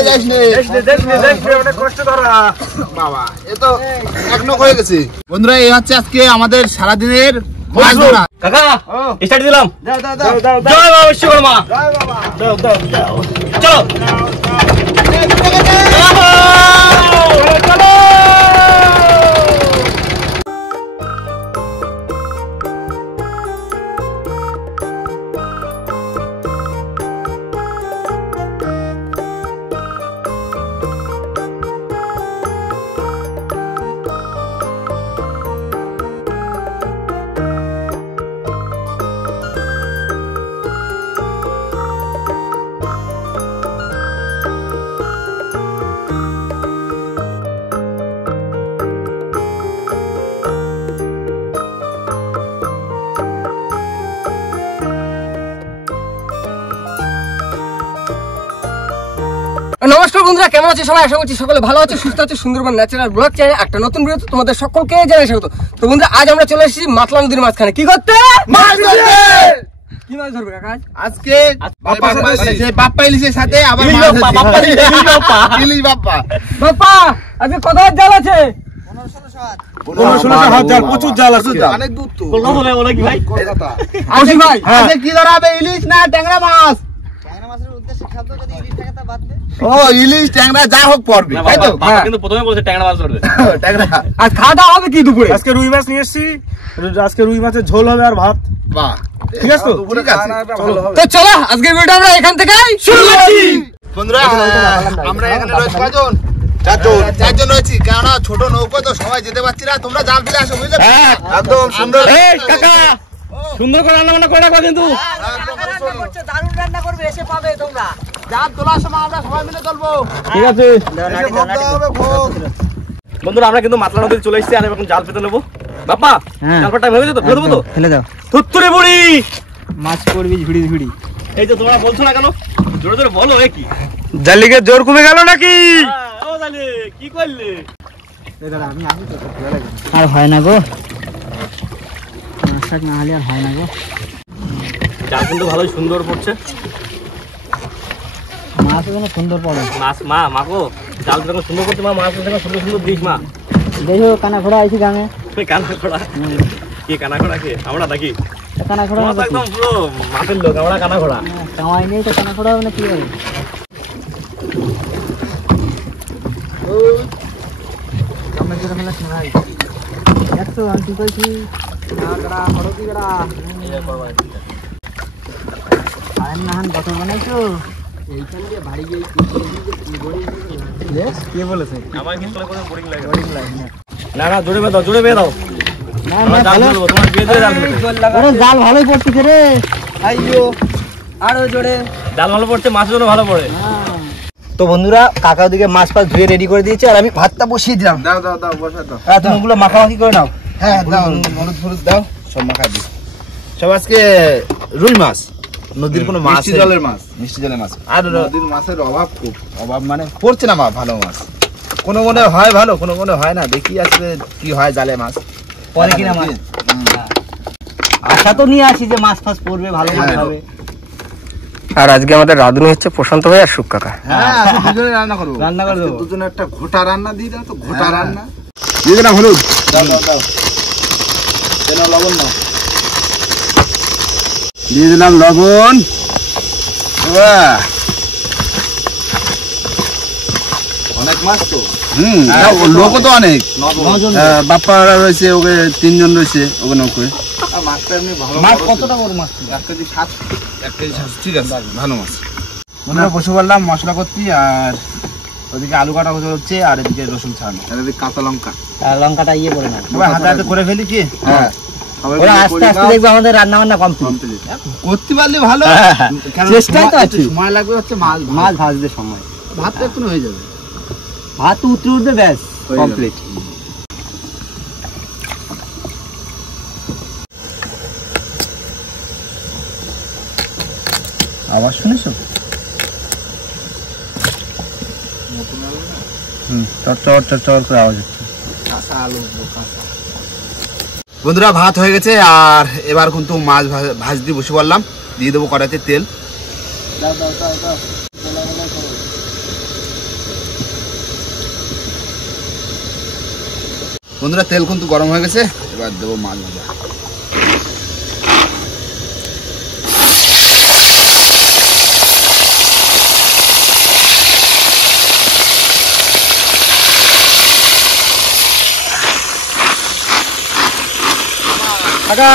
চলে যাস নে কষ্ট করা বাবা এ তো এক নক হয়ে গেছে। বন্ধুরা এই হচ্ছে আজকে আমাদের সারাদিনের মাছ ধরা। কাকা স্টার্ট দিলাম। জয় বাবা বিশ্বকর্মা। চলো নমস্কার বন্ধুরা, কেমন আছে সবাই? আশা করছি সকলে ভালো আছে, সুস্থ আছে। সুন্দরবন ন্যাচারাল ব্লগ চ্যানেলে একটা নতুন ভিডিও তোমাদের সকলকে জানাই স্বাগত। তো বন্ধুরা আজ আমরা চলে এসেছি মাতলা নদীর মাঝখানে। কি করতে? মাছ ধরতে। কি মাছ ধরবে কাকা? আজকে বাপ্পা ইলিশের সাথে আবার ইলিশ বাপ্পা। বাপ্পা আজকে কত জাল আছে? 1500 হাত জাল, প্রচুর জাল আছে, অনেক দূর তো। কলকাতা বলে কি ভাই? কলকাতা। আসি ভাই, আজকে কি ধরা হবে? ইলিশ না ট্যাংরা মাছ? ও ইলিশ ট্যাংরা যা হোক পড়বে, তাই তো? কিন্তু প্রথমে বলছে ট্যাংরা মাছ ধরবে। ট্যাংরা। আজ খাওয়া হবে কি দুপুরে? আজকে রুই মাছ নিয়ে এসেছি, আজকে রুই মাছের ঝোল হবে আর ভাত। বাহ, ঠিক আছে তো? ঠিক আছে। তো চলো আজকের ভিডিওটা আমরা এখান থেকেই শুরু করছি। বন্ধুরা আমরা এখানে রয়েছি কয়জন? চারজন রয়েছি। কেননা ছোট নৌকো তো সবাই যেতে পারছি না, তোমরা জাল ফেলে আসো, বুঝলে? একদম সুন্দর। এই কাকা সুন্দর করে রান্না বান্না করে রাখো কিন্তু। দারুণ রান্না করবে, এসে পাবে তোমরা। জাল তোলার সময় আমরা সবাই মিলে চলবো, ঠিক আছে ভোগ। বন্ধুরা আমরা কিন্তু মাতলা নদীতে চলে এসেছি আর এখন জাল পেতে নেবো। বাপ্পা জাল পাটা ভেবেছো তো? ফেলে দেবো তো? ফেলে দাও। থুত্তুরে বুড়ি মাছ পড়বি ঝুড়ি ঝুড়ি। এই তো তোমরা বলছো না কেন? জোরে জোরে বলো। এ কি জালিকে জোর কমে গেল নাকি? ও জালে কি করলে? আর হয় না গো, মাছ না হলে আর হয় না গো। জাল কিন্তু ভালোই সুন্দর পড়ছে। মাছ এখানে সুন্দর পড়ে। মাছ মাগো জাল যখন সুন্দর করছে মা, মাছ যখন সুন্দর সুন্দর দিস মা। দেখো কানা ঘোড়া আইছি গাঙে। কানা খোড়া কে? কানা খোড়া কে? আমরা নাকি? কানা ঘোড়া তোমরা তো একদম পুরো মাপের লোক, আমরা কানা খোড়া। কামাই নেই তো কানা ঘোড়া মানে কি হবে? না না জোরে বেঁধে দাও, জোরে বেঁধে দাও। জাল ভালোই পড়তেছে রে। আরো জোরে জাল ভালো পড়ছে, মাছের জন্য ভালো পড়ে। তো বন্ধুরা কাকা ওদিকে মাছ ফাছ ধুয়ে রেডি করে দিয়েছে আর আমি ভাতটা বসিয়ে দিলাম। দাও দাও দাও, বসা দাও। তুমি ওগুলো মাখামাখি করে নাও। হ্যাঁ দাও, হলুদ ফলুদ দাও, সব মাখা দিই। সব আজকে রুই মাছ, নদীর কোনো মাছ, মিষ্টি জলের মাছ, মিষ্টি জলের মাছ। আর নদীর মাছের অভাব খুব, অভাব মানে পড়ছে না ভালো মাছ। কোনো কোনো হয় ভালো, কোনো কোনো হয় না। দেখি আজকে কি হয় জালে মাছ পরে কিনা মাছ। আশা তো নিয়ে আসি যে মাছ ফাছ পড়বে, ভালো মাছ হবে। আর আজকে আমাদের রাঁধুনি হচ্ছে প্রশান্ত ভাই আর সুখ কাকা। হ্যাঁ দুজনে রান্না করবো, রান্না করে দেবো। দুজনে একটা ঘোটা রান্না দিয়ে দাও তো, ঘোটা রান্না দিয়ে দিলাম। হলুদ দাও দাও দাও, লবণ দাও, দিয়ে দিলাম লবণ। অনেক মাছ তো, লোকও তো অনেক। বাপ্পা রয়েছে, ওকে 3 জন রয়েছে ওকে নৌকোয়। মাছটা এমনি ভালো। মাছ কতটা বড় মাছ? 1 কেজি 7, 1 কেজি 7, ঠিক আছে, ভালো মাছ। আমরা বসে পড়লাম মশলা করতে, আর ওদিকে আলু কাটা হচ্ছে, আর এদিকে রসুন ছাড়ানো, আর এদিকে কাঁচা লঙ্কা। লঙ্কাটা ইয়ে করে না, সবাই হাতে হাতে করে ফেলি কি? হ্যাঁ ওরা আস্তে আস্তে দেখবে আমাদের রান্না বান্না কমপ্লিট। করতে পারলে ভালো, চেষ্টাই তো আছে। সময় লাগবে হচ্ছে মাছ ভাজতে সময়, ভাত তো একটু হয়ে যাবে। ভাত তো উতরে উঠবে, ব্যাস কমপ্লিট। আওয়াজ শুনেছো? চট চট চট করে আওয়াজ হচ্ছে। বন্ধুরা ভাত হয়ে গেছে, আর এবার কিন্তু মাছ ভাজতে বসে পড়লাম। দিয়ে দেবো কড়াইতে তেল। বন্ধুরা তেল কিন্তু গরম হয়ে গেছে, এবার দেবো মাছ ভাজা। কাকা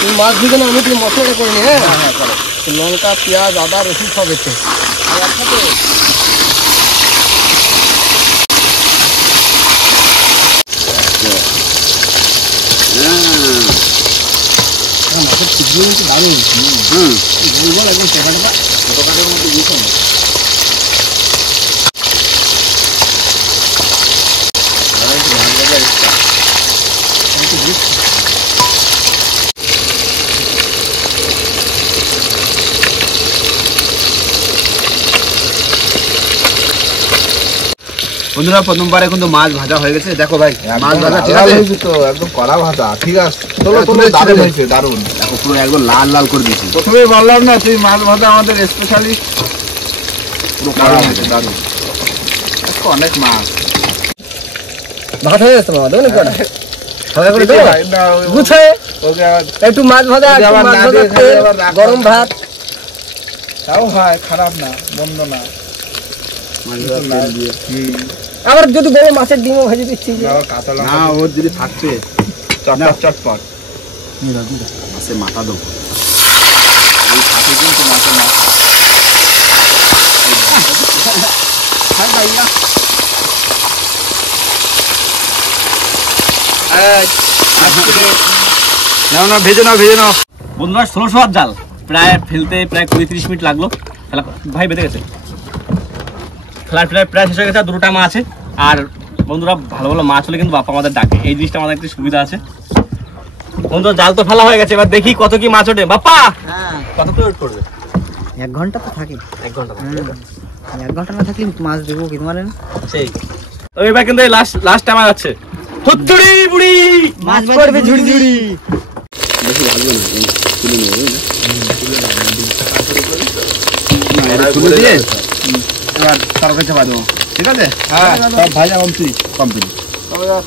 তুমি মাছ দিকে না, আমি তুমি মশলাটা করে নি। হ্যাঁ হ্যাঁ করো। লঙ্কা পেঁয়াজ আদা রসুন সব এতে মাছের ছিপগুলো কিন্তু দারুণ। বলবো একদম টেকা টেকা ছোটোখাটোর মধ্যে দিয়েছো না। বন্ধুরা প্রথমবারে কিন্তু মাছ ভাজা হয়ে গেছে। দেখো ভাই মাছ ভাজা ঠিক আছে তো, একদম কড়া ভাজা ঠিক আছে। দারুণ হয়েছে, দারুণ। দেখো পুরো একদম লাল লাল করে দিয়েছি। প্রথমেই বললাম না তুই মাছ ভাজা আমাদের স্পেশালিস্ট। পুরো কড়া হয়েছে, দারুণ। অনেক মাছ ভাত হয়ে গেছে মামা, দেবো না কটা ভাজা করে দেবো গুছায় একটু মাছ ভাজা, গরম ভাত তাও হয়, খারাপ না, বন্ধ না। আবার যদি বড় মাছের ডিমও ভেজে দিচ্ছি না, ওর যদি থাকছে চটপট চটপট মাছের মাথা দেবো। কিন্তু মাছের মাথা নাও না, ভেজে নাও ভেজে নাও। বন্ধুরা 1600 হাত জাল প্রায় ফেলতে প্রায় 20-30 মিনিট লাগলো। ভাই বেঁধে গেছে, খেলার প্রায় শেষ হয়ে গেছে। দুটো টাইম আছে। আর বন্ধুরা ভালো ভালো মাছ হলে কিন্তু বাপ্পা আমাদের ডাকে, এই জিনিসটা আমাদের একটু সুবিধা আছে। বন্ধুরা জাল তো ফেলা হয়ে গেছে, এবার দেখি কত কি মাছ ওঠে। বাপ্পা কত করে ওয়েট করবে? 1 ঘন্টা তো থাকে। 1 ঘন্টা 1 ঘন্টা না থাকলে মাছ দেবো কি তোমার সেই। তো এবার কিন্তু লাস্ট টাইম যাচ্ছে। হুত্তুড়ি বুড়ি মাছ পড়বে ঝুড়ি ঝুড়ি। বেশি ভাজবে না, তুলে নেবো তুলে দিয়ে এবার তরকারি চাপা দেবো, ঠিক আছে? হ্যাঁ ভাজা কমপ্লিট।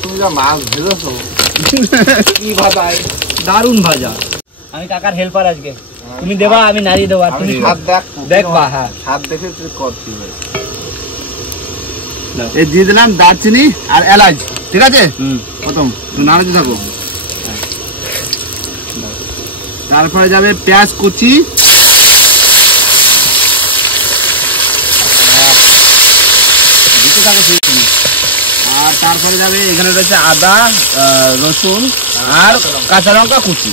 তুমি যা মাছ ভেজেছো কি ভাজা, দারুণ ভাজা। আমি কাকার হেল্পার আজকে, তুমি দেবা আমি নাড়িয়ে দেবো, আর তুমি হাত দেখ দেখবা। হ্যাঁ হাত দেখে তুই করছি। এই দিয়ে দিলাম দারচিনি আর এলাচ, ঠিক আছে? প্রথম নাড়াতে থাকো। তারপরে যাবে পেঁয়াজ কুচি, দিতে থাকো সেই সময়। আর তারপরে যাবে এখানে রয়েছে আদা রসুন আর কাঁচা লঙ্কা কুচি।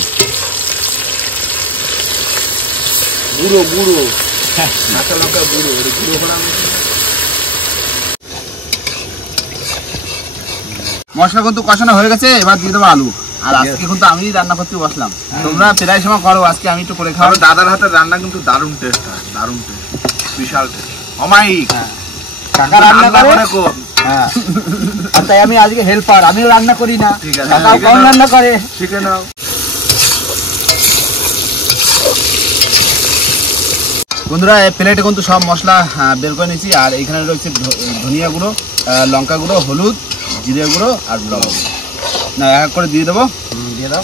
গুঁড়ো গুঁড়ো কাঁচা লঙ্কা গুঁড়ো গুঁড়ো হলাম। মশলা কিন্তু কষানো হয়ে গেছে, এবার দিয়ে দেবো আলু। আর আজকে কিন্তু আমি রান্না করতে বসলাম, তোমরা প্রায় সময় করো, আজকে আমি একটু করে খাবো। দাদার হাতের রান্না কিন্তু দারুণ টেস্ট হয়, দারুণ টেস্ট, বিশাল টেস্ট, অমায়িক। কাকা রান্না করে কো। হ্যাঁ, আর তাই আমি আজকে হেল্পার, আমিও রান্না করি না, ঠিক আছে, কাকাও কম রান্না করে। শিখে নাও। বন্ধুরা প্লেটে কিন্তু সব মশলা বের করে নিয়েছি। আর এখানে রয়েছে ধনিয়া গুঁড়ো, লঙ্কা গুঁড়ো, হলুদ, জিরে গুঁড়ো আর লবণ। না এক করে দিয়ে দেবো, দিয়ে দাও।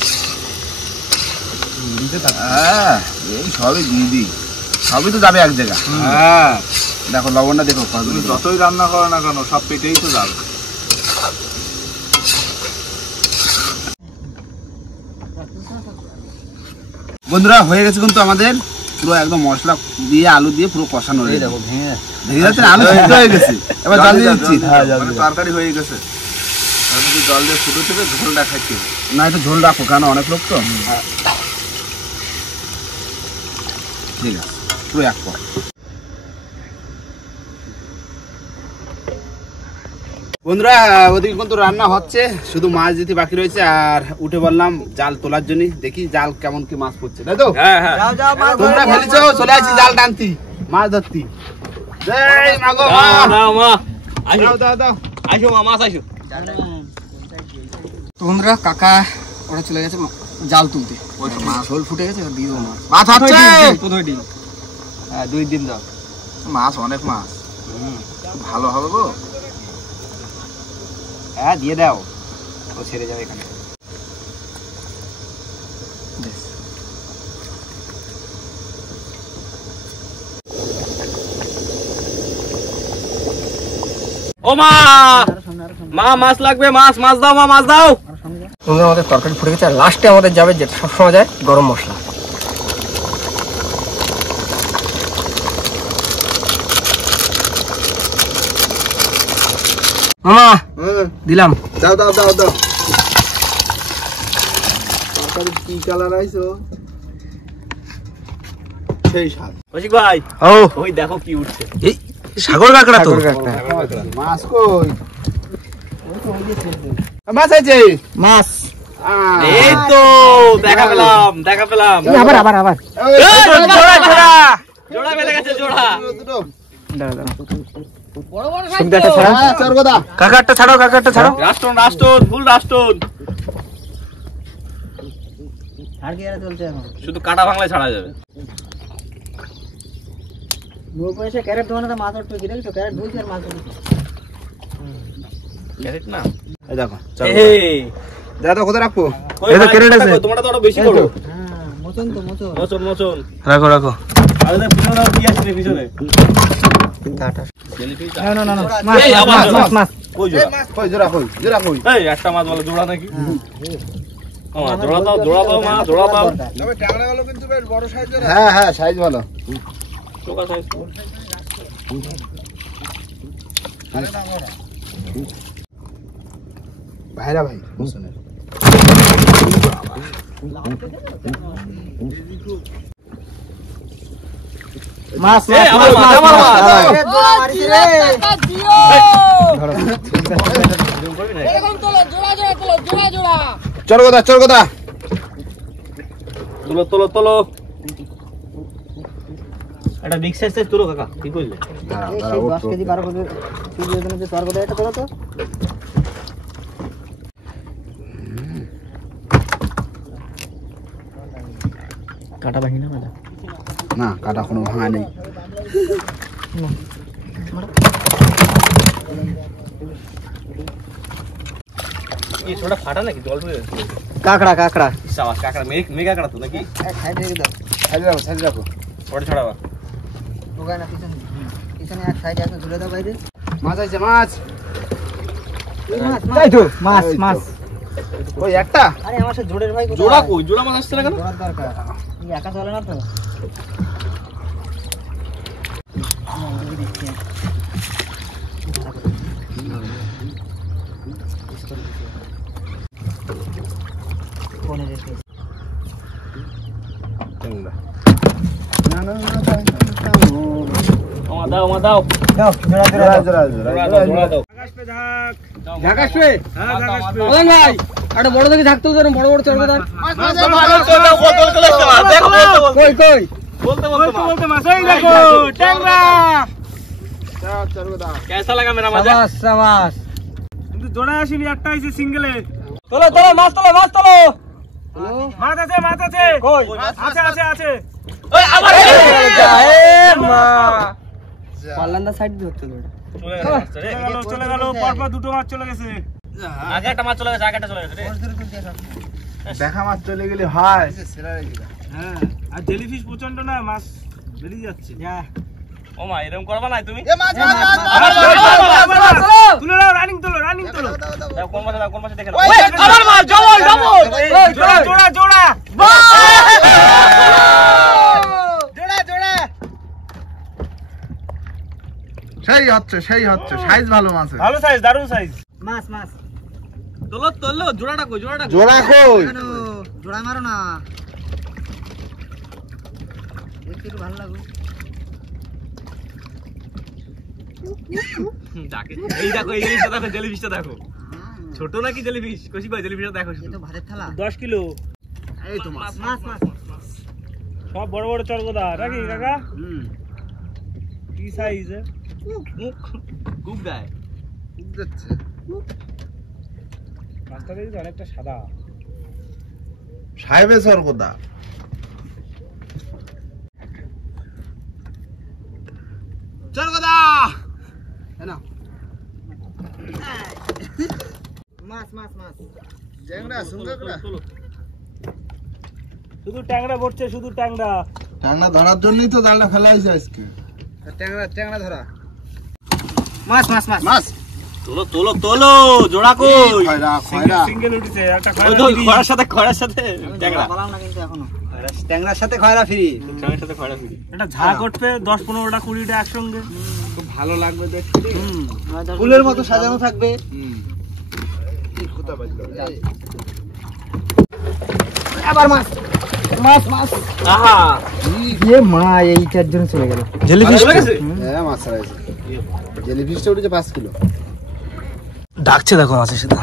হ্যাঁ এই সবই দিয়ে দিই, সবই তো যাবে এক জায়গা। হ্যাঁ দেখো লবণটা দেখো, তুমি যতই রান্না করো না কেন সব পেটেই তো যাবে। বন্ধুরা হয়ে গেছে কিন্তু আমাদের পুরো একদম মশলা দিয়ে আলু দিয়ে পুরো কষানো হয়ে দেখো, ভেঙে যাচ্ছে, আলু সিদ্ধ হয়ে গেছে। এবার জল দিয়ে দিচ্ছি, তরকারি হয়ে গেছে, জল দিয়ে ফুটে থেকে ঝোলটা খাচ্ছি। না একটু ঝোল রাখো, কেন অনেক লোক তো। ঠিক আছে পুরো এক পর। বন্ধুরা ওদিকে কিন্তু রান্না হচ্ছে, শুধু মাছ দিতে বাকি রয়েছে। আর উঠে বললাম জাল তোলার জন্য, দেখি জাল কেমন কি মাছ পড়ছে, তাই তো? হ্যাঁ হ্যাঁ তোমরা ফেলেছো, চলে আসছি জাল টানতি, মাছ ধরতি। এই মাগো মা, দাও মা, দাও দাও দাও। আইসো মা, মাছ আইসো। তো বন্ধুরা কাকা ওরা চলে গেছে জাল তুলতে, ঝোল ফুটে গেছে, দিয়ে দেবো মাছ। মাছ হচ্ছে, প্রথমে ডিম, হ্যাঁ 2 ডিম দাও। মাছ অনেক মাছ, ভালো হবে গো। হ্যাঁ দিয়ে দাও। ও ছেড়ে যাবে এখানে। ও মা, মা মাছ লাগবে, মাছ মাছ দাও, মা মাছ দাও। বন্ধুরা আমাদের তরকারি ফুটে গেছে, আর লাস্টে আমাদের যাবে যেটা সবসময় যায়, গরম মশলা। মামা দিলাম, দাও দাও দাও দাও। তরকারি কি কালার আইছো, সেই স্বাদ। কৌশিক ভাই, ও ওই দেখো কি উঠছে। এই সাগর কাঁকড়া তো। মাছ কই? মাছ আছে, মাছ এই তো দেখা পেলাম, দেখা পেলাম। আবার আবার আবার এই তো, জোড়া জোড়া জোড়া বেঁধে গেছে, জোড়া। কাকারটা ছাড়ো, কাকারটা ছাড়ো। রাষ্ট্রন রাষ্ট্রন, ফুল রাষ্ট্রন। শুধু কাটা ভাঙলে ছাড়া যাবে। ক্যারেট না, এই দেখো এই দাদা কোথায় রাখবো? কই এই তো ভাই, ক্যারেট আছে। তোমরা তো আরো বেশি করো। মোচন মোচন। রাখো রাখো। আরে দেখ পিছনে কি আছে রে, পিছনে জেলিফিশ। না না না এই আবার জোড়া। মাছ। কই জোড়া? কই জোড়া, কই জোড়া, কই? এই একটা মাছ বলে জোড়া নাকি? ও মা, জোড়া দাও, জোড়া দাও মা, জোড়া দাও। তবে ট্যাংরা গুলো কিন্তু বেশ বড় সাইজের। হ্যাঁ হ্যাঁ, সাইজ ভালো। চোকা সাইজ। ভাইরা ভাই হোসেনের মাছ এই আমার মাছ, আমার মাছ। চল গোদা, চল গোদা। তোলো তোলো তোলো। একটা বিগ সাইজ তোলো কাকা, কি করলে? 10 কেজি 12 কেজি যে তরকারি এটা তোলো তো। কাটা ভাঙি না মানে? না, কাটা কোনো ভাঙা নেই। এই ছোটটা ফাটা নাকি, জল ঢুকে গেছে? কাঁকড়া কাঁকড়া। সাবাস, কাকড়া মেঘা কাকড়া তো নাকি? সাইডে রেখে দাও। সাইজ রাখো, সাইজ রাখো। ছোট ছড়াবা। ঢোকায় না পিছনে। পিছনে এক সাইডে আছে, ঝুলে দাও বাইরে। মাছ আছে, মাছ। তাই তো মাছ মাছ। ওই একটা আরে আমার সাথে জোড়ের ভাই কোথায়? জোড়া কই? জোড়া মাছ আসছে না কেন? জোড়ার দরকার। এই একা চলে না তো। কোনে রেখে ওমা দাও, ওমা দাও। দাও জোড়া জোড়া জোড়া জোড়া জোড়া দাও, জোড়া দাও। ঢাকাশ পে। হ্যাঁ ঢাকাশ পে। ওই ভাই একটা বড় দেখে থাকতে হবে, বড় বড় চড়বে দাও। কই কই বলতে মাছ এই দেখো, ট্যাংরা। कैसा लगा मेरा मजा? শাবাশ শাবাশ। কিন্তু জোড়া আসেনি, একটা আইছে সিঙ্গেলে। তোলো তোলো মাছ তোলো, মাছ তোলো। মাছ আছে, মাছ আছে। কই? আছে আছে আছে। ওই আবার এ মা পাল্লান্দা সাইড ধরতে দড়। চলে গেল, পরপর দুটো মাছ চলে গেছে। আগে একটা মাছ চলে গেছে, আগে একটা চলে গেছে রে। দেখা মাছ চলে গেলে হয়। হ্যাঁ, আর জেলিফিশ প্রচন্ড না, মাছ বেরিয়ে যাচ্ছে। ও মা, এরকম করবা না তুমি? তুলে নাও, রানিং তোলো, রানিং তোলো। দাও কোন মাছ, দাও কোন মাছ দেখে নাও। আমার মাছ ডবল ডবল। জোড়া জোড়া জোড়া। জোড়া জোড়া। সেই হচ্ছে সাইজ ভালো মাছ। ভালো সাইজ, দারুণ সাইজ। মাছ মাছ। তোলো তোলো, জোড়াটা কই? জোড়াটা কই? জোড়া কই? জোড়া মারো না। দেখতে একটু ভালো লাগবে। ডাকে। এই দেখো, এই জেলিফিশটা দেখো, জেলিফিশটা দেখো। ছোট নাকি জেলিফিশ? কৌশিক ভাই জেলিফিশটা দেখো এ শুধু। তো ভাতের থালা। 10 কিলো। এই তো মাছ মাছ মাছ। সব বড় বড় চরগোদা নাকি কাকা? কি সাইজ? মুখ খুব গায়। মাছটা দেখি অনেকটা সাদা। সাহেবে সরগোদা। চরগোদা। ট্যাংরা সুন্দরকড়া শুধু ট্যাংরা পড়ছে, শুধু ট্যাংরা। ট্যাংরা ধরার জন্যই তো জালটা ফেলা হয়েছে আজকে। ট্যাংরা ধরা মাছ তোলো তোলো তোলো, জোড়া কই? খয়রা সিঙ্গেল উঠেছে একটা, খয়রার সাথে ট্যাংরা। বললাম না কিন্তু এখনো ট্যাংরার সাথে খয়রা ফ্রি। ট্যাংরার সাথে খয়রা ফ্রি। এটা ঝাঁক উঠবে 10-15টা 20টা একসঙ্গে, খুব ভালো লাগবে দেখতে। ফুলের মতো সাজানো থাকবে। আবার মাছ মাছ মাছ। আহা, এ মা, এইটার জন্য চলে গেল। জেলিফিশ গেছে। হ্যাঁ মাছ ছাড়াইছে। জেলিফিশটা উঠেছে 5 কিলো। ডাকছে দেখো আছে সেটা।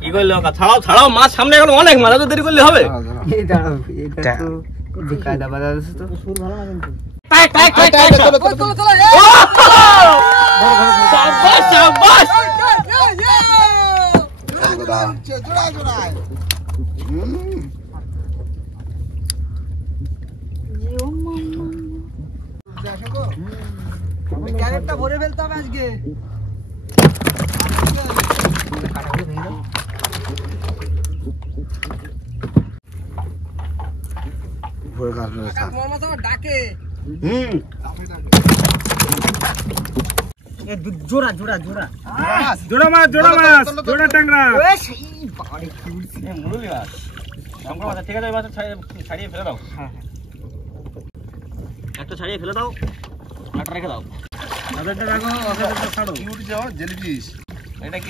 কি কইলো? ছাড়াও ছাড়াও, মাছ সামনে এখন অনেক, মাছ তো দেরি করলে হবে। এই দাঁড়াও, এটা তো বেকায়দা বাজার আছে তো। সুর ভালো না কিন্তু। শাবাশ শাবাশ। ক্যারেটটা ভরে ফেলতে হবে আজকে। জোড়া জোড়া জোড়া জোড়া মাছ, জোড়া মাছ, জোড়া ট্যাংরা। মুরুলি মাছ। ঠিক আছে, মাছ ছাড়িয়ে ফেলে দাও। একটা ছাড়িয়ে ফেলে দাও, একটা রেখে দাও। আদারটা রাখো, আদারটা ছাড়ো। কি উঠে যাও জেলিফিশ।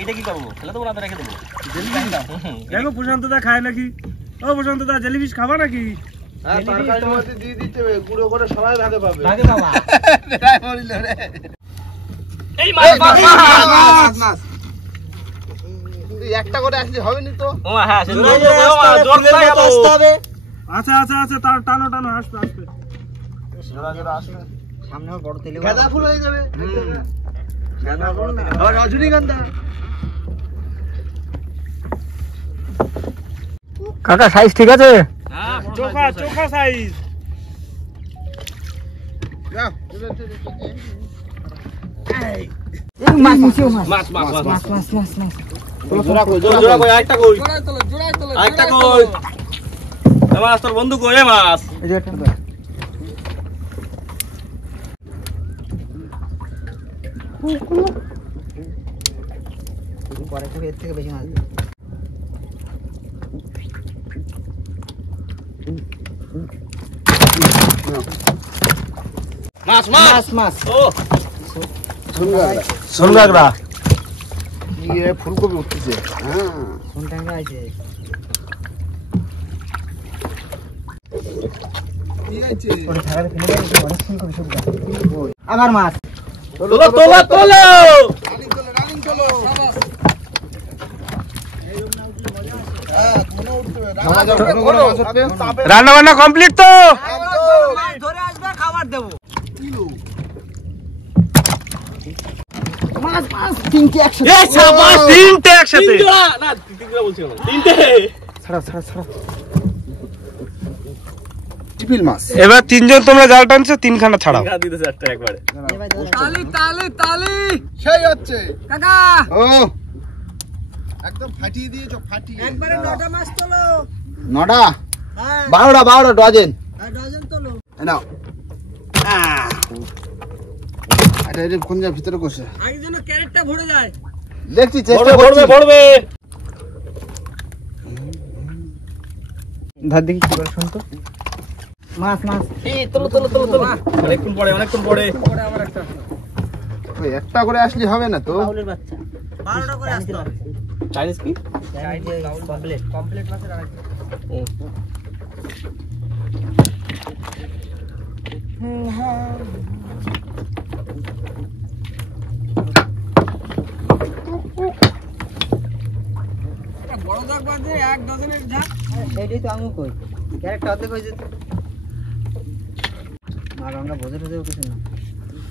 এটা কি করবো? ফেলে দেবো না তো রেখে দেবো? দেখো প্রশান্ত দা খায় নাকি? ও প্রশান্ত দা, জেলিফিশ খাবা নাকি? হ্যাঁ, তরকারির মধ্যে দিয়ে দিতে হবে, গুঁড়ো করে সবাই ভাগে পাবে। ভাগে বাবা। এই মাছ মাছ মাছ একটা করে আসলে হবে না তো। ও হ্যাঁ, জোর করে লাগাবো। আচ্ছা আচ্ছা আচ্ছা, টানো টানো, আসবে আসবে। জোড়া আসবে। সামনে আমার বড় তেলে গাঁদা ফুল হয়ে যাবে। আবার রজনীগন্ধা। কাকা সাইজ ঠিক আছে? হ্যাঁ, চোখা চোখা সাইজ। যাও। মাছ নিচেও মাছ মাছ মাছ মাছ মাছ মাছ মাছ মাছ। জোড়া কই জোড়া কই? আরেকটা কই? আরেকটা কই? মাছ তোর বন্ধু কই? মাছ এই যে একটা পরে থেকে এর থেকে বেশি মাছ দিই। মাছ মাছ মাছ মাছ। ও সোনগাগড়া। ইয়ে ফুলকপি উঠতেছে। হ্যাঁ। কোন ট্যাংরা আছে? ওটা থাকাতে ফেলে দেয়, অনেক ফুলকপি শুধু। আবার মাছ। তোলো তোলো তোলো। রান্না বান্না কমপ্লিট তো? মাছ ধরে আসবে, খাবার দেবো। মাছ মাছ তিনটে একসাথে। এই শাবাশ, তিনটে একসাথে। তিন জোড়া না, তিন জোড়া বলছি না, তিনটে। ছাড়া ছাড়া ছাড়া। টিপিল মাছ। এবার তিনজন তোমরা জাল টানছো, তিনখানা ছাড়াও। গা দিতেছে একটা একবারে। তালি তালি তালি। সেই হচ্ছে কাকা ও একদম ফাটিয়ে দিয়েছো, ফাটিয়ে। একবারে 9টা মাছ তোলো। 9টা হ্যাঁ 12টা ডজন। আর ডজন তোলো। নাও। আরে এটা কোন জায়গা ভিতরে কষে আগে যেন ক্যারেটটা ভরে যায়। দেখছি, চেষ্টা পড়বে করছি। পড়বে। ধার দেখি কি করে শুন তো। মাছ মাছ। এই তোলো তোলো তোলো তোলো। অনেকক্ষণ পরে, অনেকক্ষণ পরে। পরে আবার একটা। ওই একটা করে আসলে হবে না তো। বাউলের বাচ্চা। 12টা করে আসতে হবে। চাইনিজ কি? কমপ্লিট কমপ্লিট মাছের আরেকটা। বড় দাগ বাদে 1 ডজনের ঝাঁক। সেইটাই তো আমি কই। ক্যারেটটা অর্ধেক হয়ে যেত। আর আমরা বোঝে কিছু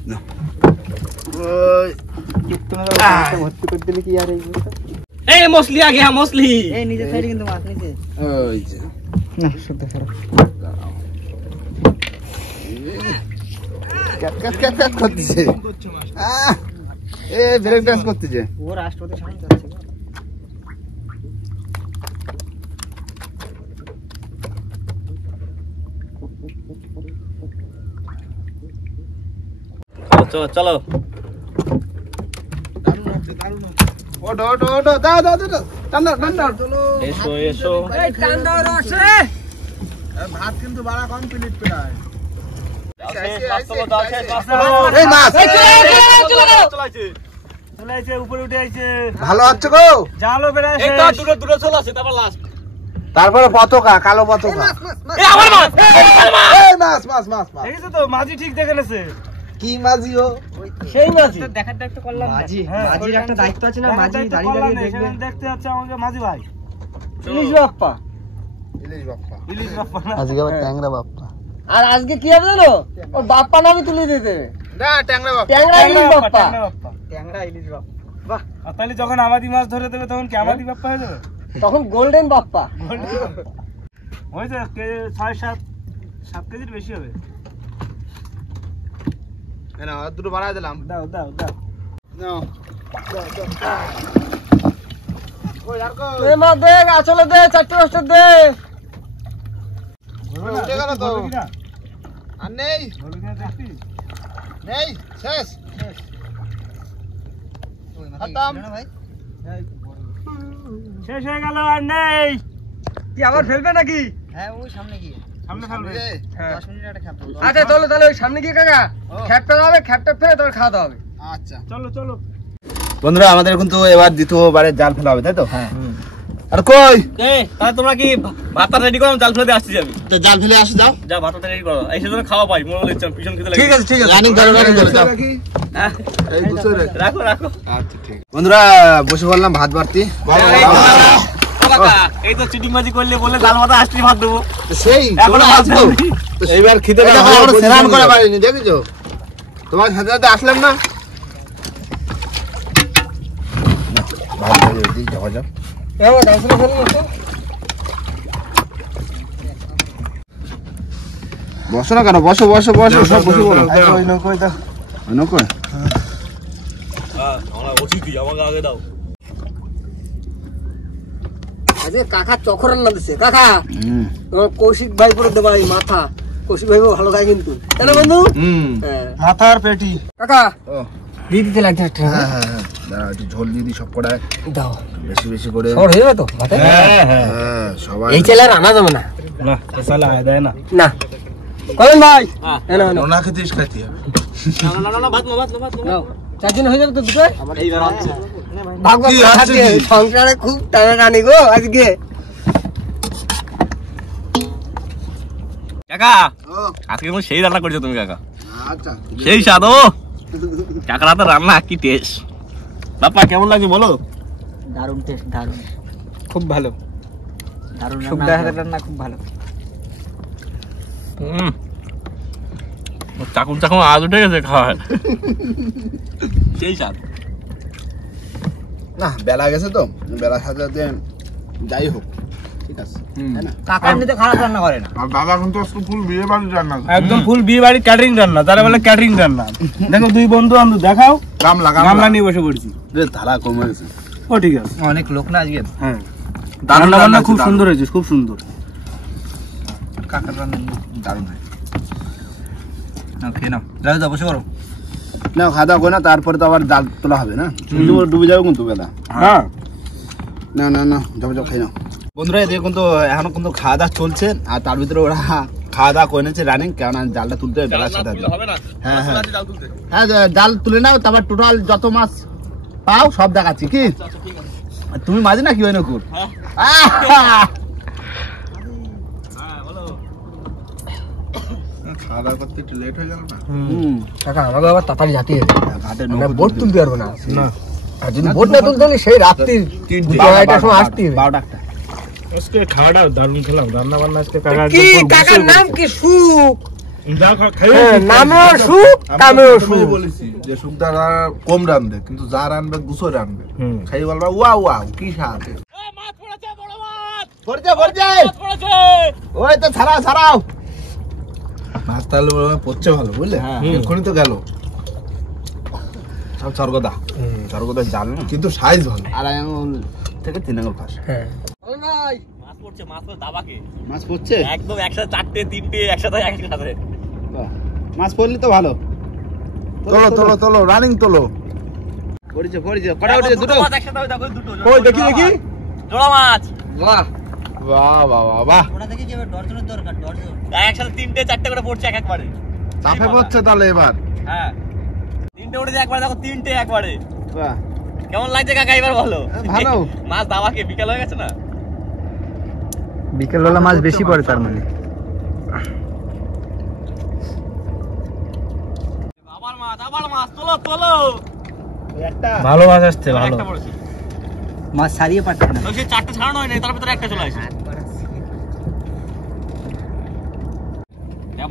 না। ওই ভর্তি করে দিলে কি আর এই এই মছলি আ গয়া, মছলি। এই নিচে সাইডে কিন্তু মাছ নিচে। ওই যে না শুদ্ধ খারাপ। ক্যাট ক্যাট ক্যাট ক্যাট করতেছে। এ ব্রেক ডান্স করতেছে। ও রাষ্ট্রপতি সামনে যাচ্ছে। চলো চলো ওটো ওটো ওটো দাও দাও দাও টান্ডা টান্ডা এসো এসো ভাত কিন্তু বাড়া কমপ্লিট প্রায় এই মাছ চলে আইছে উপরে উঠে আইছে ভালো আছো গো জালও বেড়া এই তো দুটো দুটো চলে আছে তারপর লাস্ট তারপরে পতাকা কালো পতাকা এই আমার মাছ এই মাছ মাছ মাছ মাছ দেখেছো তো মাঝি ঠিক দেখে নেছে কি মাঝি ও সেই মাঝি দেখার একটা করলাম মাঝি মাঝির একটা দায়িত্ব আছে না, মাঝি দাঁড়িয়ে দাঁড়িয়ে দেখবে। দেখতে যাচ্ছে আমাকে মাঝি ভাই ইলিশ বাপ্পা। ইলিশ বাপ্পা ইলিশ বাপ্পা না আজকে আবার ট্যাংরা বাপ্পা আর আজকে কি হবে জানো, ও বাপ্পা নামে তুলে দিতে না ট্যাংরা বাপ্পা ট্যাংরা ইলিশ বাপ্পা। ট্যাংরা বাপ্পা ট্যাংরা ইলিশ বাপ্পা, বাহ। আর তাহলে যখন আমাদি মাছ ধরে দেবে তখন কি আমাদি বাপ্পা হয়ে যাবে তখন গোল্ডেন বাপ্পা। হয়েছে 6-7 কেজির বেশি হবে না দুটো বাড়ায় দিলাম দাও দাও দাও নাও ওই আর কো এ মা দে, আসলে দে, 4-5টা দে। উঠে গেল তো আর নেই দেখি নেই শেষ খতম শেষ হয়ে গেল আর নেই কি আবার ফেলবে নাকি? সামনে ফেলবে হ্যাঁ। আচ্ছা চলো তাহলে ওই সামনে গিয়ে কাকা খ্যাপটা হবে, খ্যাপটা ফেলে তোর খাওয়া দাওয়া হবে। আচ্ছা চলো চলো বন্ধুরা আমাদের কিন্তু এবার দ্বিতীয়বারে জাল ফেলা হবে তাই তো হ্যাঁ আর কই তাহলে তোমরা কি ভাতটা রেডি করো, জাল ফেলে আসছি আমি। তো জাল ফেলে আসি দাও যা ভাতটা রেডি করো, এই সেজন্য খাওয়া পাই মনে বলে পিছন খেতে লাগে। ঠিক আছে রানিং করো রানিং করো যাও হ্যাঁ, এই গুছো রে রাখো রাখো। আচ্ছা ঠিক বন্ধুরা বসে বললাম ভাত বাড়তি এই তো চিটিং বাজি করলে বলে জাল মাথা আসছি ভাত দেবো। সেই এখনো ভাত দেবো। এইবার খিদে না আমরা স্নান করা পারিনি দেখেছো তোমার সাথে সাথে আসলাম না ভাত ভালো দিই যাওয়া যাক এবার ডান্সে ফেলে নিচ্ছো। বসো না কেন বসো বসো বসো সব বসে বলো ওই নকই দাও ওই নকই আমরা অতিথি, আমাকে আগে দাও। আজকে কাকা চক্র রান্না দিছে কাকা, তোমার কৌশিক ভাই করে দেবা এই মাথা। কৌশিক ভাই ভালো খায় কিন্তু, তাই না বন্ধু? হ্যাঁ। মাথা আর পেটি কাকা ও দিয়ে দিতে লাগছে একটা। হ্যাঁ হ্যাঁ হ্যাঁ দাঁড়া একটু ঝোল দিয়ে দিই সব কটা দাও, বেশি বেশি করে সর হয়ে যাবে তো ভাতে? হ্যাঁ সবাই এই চেলা রান্না যাবে না না সালা আয় দেয় না না। করেন ভাই হ্যাঁ। না না ওনা খেতে খাইতে হবে না না না ভাত ভাত ভাত নাও, 4 দিন হয়ে যাবে তো দুটো। এইবার হচ্ছে ভাগবা কি আছে কি? সংসারে খুব টানাটানি গো আজকে। কাকা ও আজকে কোনো সেই রান্না করেছো তুমি কাকা, আচ্ছা সেই স্বাদ ও কাকার হাতের রান্না কি টেস্ট। বাপ্পা কেমন লাগছে বলো? দারুণ টেস্ট, দারুণ খুব ভালো দারুণ সুবিধা হাতের রান্না খুব ভালো। চাকুন চাকুন আজ উঠে গেছে খাওয়া সেই স্বাদ। না বেলা গেছে তো বেলার সাথে সাথে যাই হোক ঠিক আছে তাই না কাকা এমনিতে খারাপ রান্না করে না। আর বাবা কিন্তু ফুল বিয়ে বাড়ির রান্না একদম ফুল বিয়ে বাড়ি ক্যাটারিং রান্না, তারা বলে ক্যাটারিং রান্না। দেখো দুই বন্ধু বান্ধব দেখাও, গামলা গামলা নিয়ে বসে পড়ছি। ধারা কমে গেছে ও ঠিক আছে, অনেক লোক না আজকে। হ্যাঁ দারুণ রান্না বান্না রান্না খুব হয়েছে, সুন্দর হয়েছে, খুব সুন্দর। কাকার রান্না দারুণ হয় নাও খেয়ে নাও, যাও যাও বসে করো। না খাওয়া দাওয়া করে না তারপরে তো আবার জাল তোলা হবে না ডুবে যাবে কিন্তু বেলা হ্যাঁ না না না যাবো যাবো খাই না বন্ধুরা এদিকে কিন্তু এখনো কিন্তু খাওয়া দাওয়া চলছে আর তার ভিতরে ওরা খাওয়া দাওয়া করে নিচ্ছে রানিং কেননা জালটা তুলতে হবে বেলার সাথে সাথে। হবে না হ্যাঁ হ্যাঁ হ্যাঁ জাল তুলে নাও তারপর টোটাল যত মাছ পাও সব দেখাচ্ছি কি আর তুমি মাঝি না কি হয় নকুর খাওয়া দাওয়া করতে একটু লেট হয়ে গেল না কাকা আমাকে আবার তাড়াতাড়ি যেতে হবে, ঘাটে আমরা বোট তুলতে পারবো না। আর যদি বোট না তুলতে হলে সেই রাত্রির 2-2:30টার সময় আসতে হবে। 12টা আজকে খাওয়াটা দারুণ খেলাম, রান্না বান্না আজকে কাকা কি কাকার নাম কি সুখ, যা নামেও সুখ কামেও সুখ। বলেছি যে সুখদারা কম রানবে কিন্তু যা রানবে গুছো রানবে হুম। খাই বলবা ওয়া ওয়া কি স্বাদ মাছ পড়েছে বড় মাছ পড়ছে পড়ছে পড়েছে। ওই তো ছাড়াও ছাড়াও মাছ তাহলে পড়ছে ভালো বুঝলে এক্ষুনি তো গেল সব স্বর্গদা স্বর্গদা জাল না কিন্তু সাইজ ভালো আর আঙুল থেকে 3 আঙুল ফাঁস হ্যাঁ মাছ পড়ছে, মাছ পড়ে দাবাকে মাছ পড়ছে একদম একসাথে 4টে 3টে একসাথে একসাথে। বাহ, মাছ পড়লি তো ভালো তোলো তোলো তোলো রানিং তোলো পড়িছে কটা উঠেছে দুটো মাছ একসাথে দেখো দুটো ওই দেখি দেখি জোড়া মাছ বাহ বাহ বাহ বাহ বাহ ওটা দেখি কি ডর্জনের দরকার ডর্জন একসাথে 3টে 4টে করে পড়ছে একবারে চাপে পড়ছে তাহলে এবার হ্যাঁ 3টে উঠেছে একবারে দেখো 3টে একবারে বাহ কেমন লাগছে কাকা এবার বলো ভালো। মাছ দাওয়াকে বিকেল হয়ে গেছে না বিকেল বেলা মাছ বেশি পড়ে তার মানে আবার মাছ তোলো তোলো ভালো মাছ আসছে ভালো একটা পড়েছে মাছ সারিয়ে পাচ্ছে না তো সেই 4টে ছাড়ানো হয় না তার ভিতরে একটা চলে আসে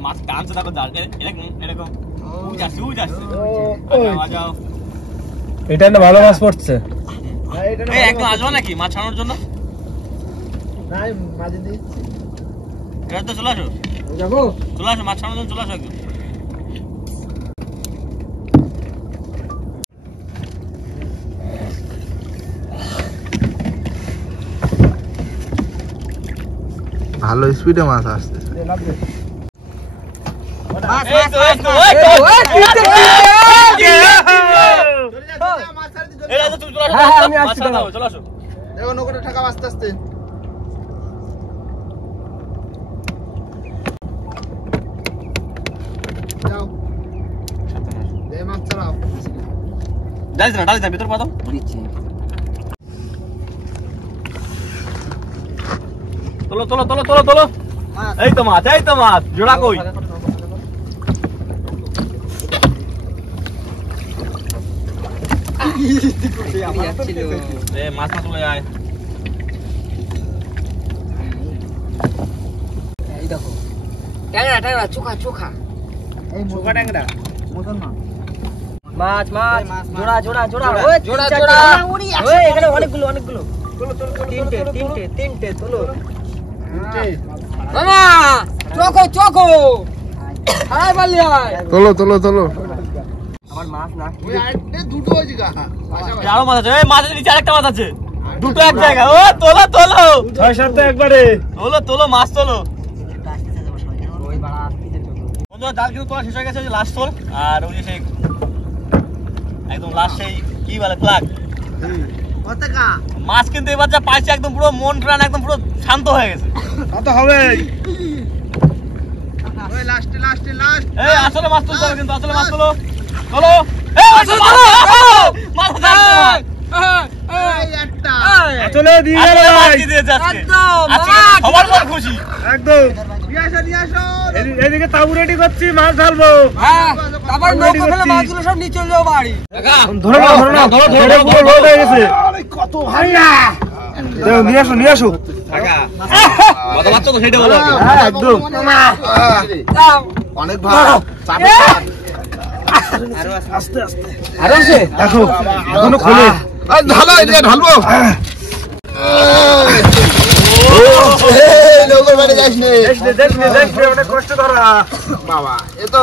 মাছ টানছে দেখো জাল এরকম এরকম উজ আসছে যাও এটা না ভালো মাছ পড়ছে এই একদম আসবো নাকি মাছ ছাড়ানোর জন্য নাই মাঝে দিচ্ছি এবার তো চলে আসো যাবো চলে আসো মাছ ছাড়ানোর জন্য চলে আসো একদম ভালো স্পিডে মাছ আসছে দেখো নৌকাটা ঠাকা আস্তে আস্তে যাও দে মাছ ছাড়াও ডালিস না ভিতর পাতাম তোলো তোলো তোলো তোলো তোলো এই তো মাছ জোড়া কই মাছ না চলে যায় এই দেখো ট্যাংরা চোখা এই চোখা ট্যাংরা মতন না মাছ জোড়া ওই এখানে অনেকগুলো তিনটে তোলো মামা চোখো হাই বালি হাই তোলো আমার মাছ না ওই আইতে দুটো হয়েছে গা আরো মাছ আছে এই মাছের নিচে আরেকটা মাছ আছে দুটো এক জায়গায় ও তোলো তোলো 6-7 একবারে তোলো মাছ তোলো ওই বাড়া আসতে বন্ধুরা জাল কিন্তু তোলা শেষ হয়ে গেছে লাস্ট তোল আর ওই যে সেই একদম লাস্ট সেই কি বলে ফ্লাগ কতকা মাছ কিন্তু এবার যা পাইছে একদম পুরো মন প্রাণ একদম পুরো শান্ত হয়ে গেছে কত হবে ওই লাস্ট এই আসলে মাছ তুলতে হবে কিন্তু আসলে মাছ তোলো তোলো এই মাছ এই একটা চলে দিয়ে গেল ভাই সবার মন খুশি একদম নিয়ে আসো এদিকে তাবু রেডি করছি মাছ ঢালবো আবার নৌকা ফেলে মাছগুলো সব নিচে চলে যাও বাড়ি ধরো না পুরো লোড হয়ে গেছে কত ভাইয়া দেখো নিয়ে আসো কত বাচ্চা তো সেটা বলো হ্যাঁ একদম অনেক ভালো চাপে আস্তে দেখো এখনো খোলে ঢালো এদিকে ঢালবো লোকের বাড়ি যাস নে দেখবে অনেক কষ্ট ধরা বাবা এ তো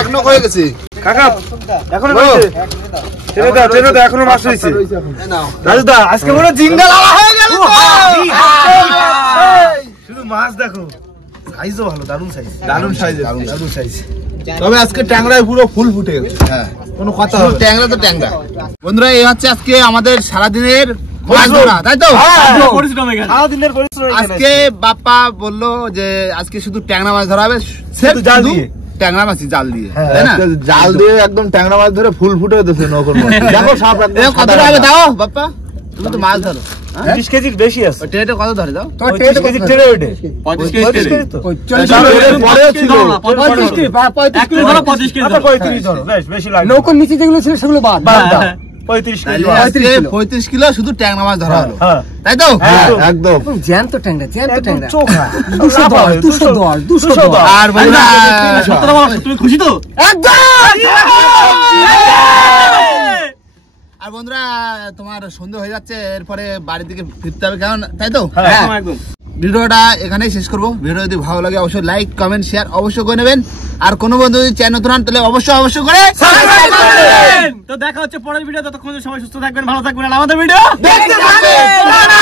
এক নক হয়ে গেছে কাকা এখনো রয়েছে ছেড়ে দাও এখনো মাছ রয়েছে রাজু দা আজকে মনে জিঙ্গা লালা হয়ে গেল শুধু মাছ দেখো সাইজও ভালো দারুণ সাইজ তবে আজকে ট্যাংরায় পুরো ফুল ফুটে গেছে হ্যাঁ কোনো কথা হবে ট্যাংরা তো ট্যাংরা বন্ধুরা এই হচ্ছে আজকে আমাদের সারাদিনের মাছ ধরা তাই তো সারাদিনের পরিশ্রম আজকে বাপ্পা বললো যে আজকে শুধু ট্যাংরা মাছ ধরা হবে শুধু জাল দিয়ে। ট্যাংরা মাছই জাল দিয়ে হ্যাঁ, তাই না জাল দিয়ে একদম ট্যাংরা মাছ ধরে ফুল ফুটে দিতেছে নৌকোর মধ্যে দেখো সাপ এ কত হবে দাও বাপ্পা তুমি তো মাছ ধরো 20 কেজির বেশি আছে ওই ট্রেটা কত ধরে দাও 30 কেজি ট্রে ওইটে 35 কেজি তো পরে ছিল 35 কেজি 35 কেজি আচ্ছা 35 ধরো বেশ বেশি লাগে নৌকার নিচে যেগুলো ছিল সেগুলো বাদ দাও 35 কেজি তাহলে আজকে 35 কিলো শুধু ট্যাংরা মাছ ধরা হলো হ্যাঁ তাই তো একদম জ্যান্ত ট্যাংরা চোখা 210 আর বন্ধুরা তুমি খুশি তো আর বন্ধুরা তোমার সন্ধ্যা হয়ে যাচ্ছে এরপরে বাড়ির দিকে ফিরতে হবে কেমন তাই তো হ্যাঁ একদম ভিডিওটা এখানেই শেষ করবো ভিডিও যদি ভালো লাগে অবশ্যই লাইক কমেন্ট শেয়ার অবশ্যই করে নেবেন আর কোনো বন্ধু যদি চ্যানেল নতুন হন তাহলে অবশ্যই করে তো দেখা হচ্ছে পরের ভিডিও ততক্ষণ সবাই সুস্থ থাকবেন ভালো থাকবেন আর আমাদের ভিডিও দেখতে থাকবেন।